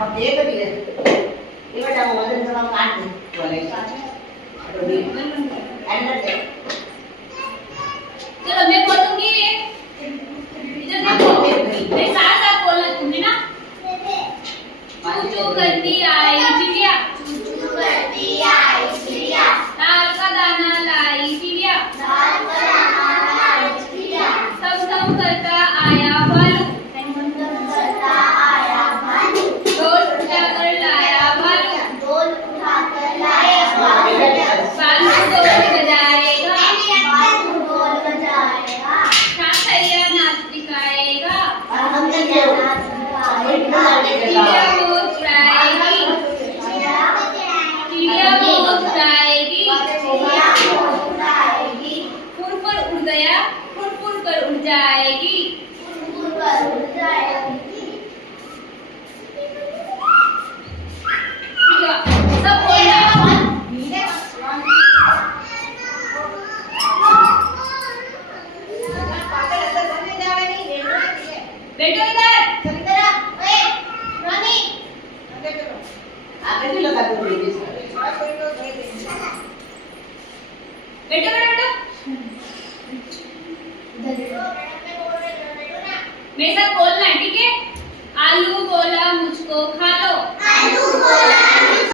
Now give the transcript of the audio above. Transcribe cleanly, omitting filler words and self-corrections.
फक्त एकच दिले हे बेटा वजन जमा काढ दे वाले चलो मैं बोलूंगी इधर देखो मैं साथ साथ बोलना तुमने ना चू करती आई चिड़िया चू करती आई चिड़िया दाल का दाना लाई चिड़िया दाल का दाना लाई चिड़िया सब सब करता आया भालू करता आया भालू डोल उठाकर लाया भालू डोल उठाकर लाया भालू भालू डोल बजाएगा भालू डोल बजाएगा शाखैया नाच दिखाएगा और हम क्या चिड़िया बहुत उड़ाएगी चिड़िया बहुत उड़ाएगी फुर पर उड़ गया फुर फुर कर उड़ जाएगी सब बोलना बैठो इधर आगे भी लगा दो बैठो बैठो बैठो मेरे साथ बोलना है ठीक है आलू बोला मुझको खा लो आलू बोला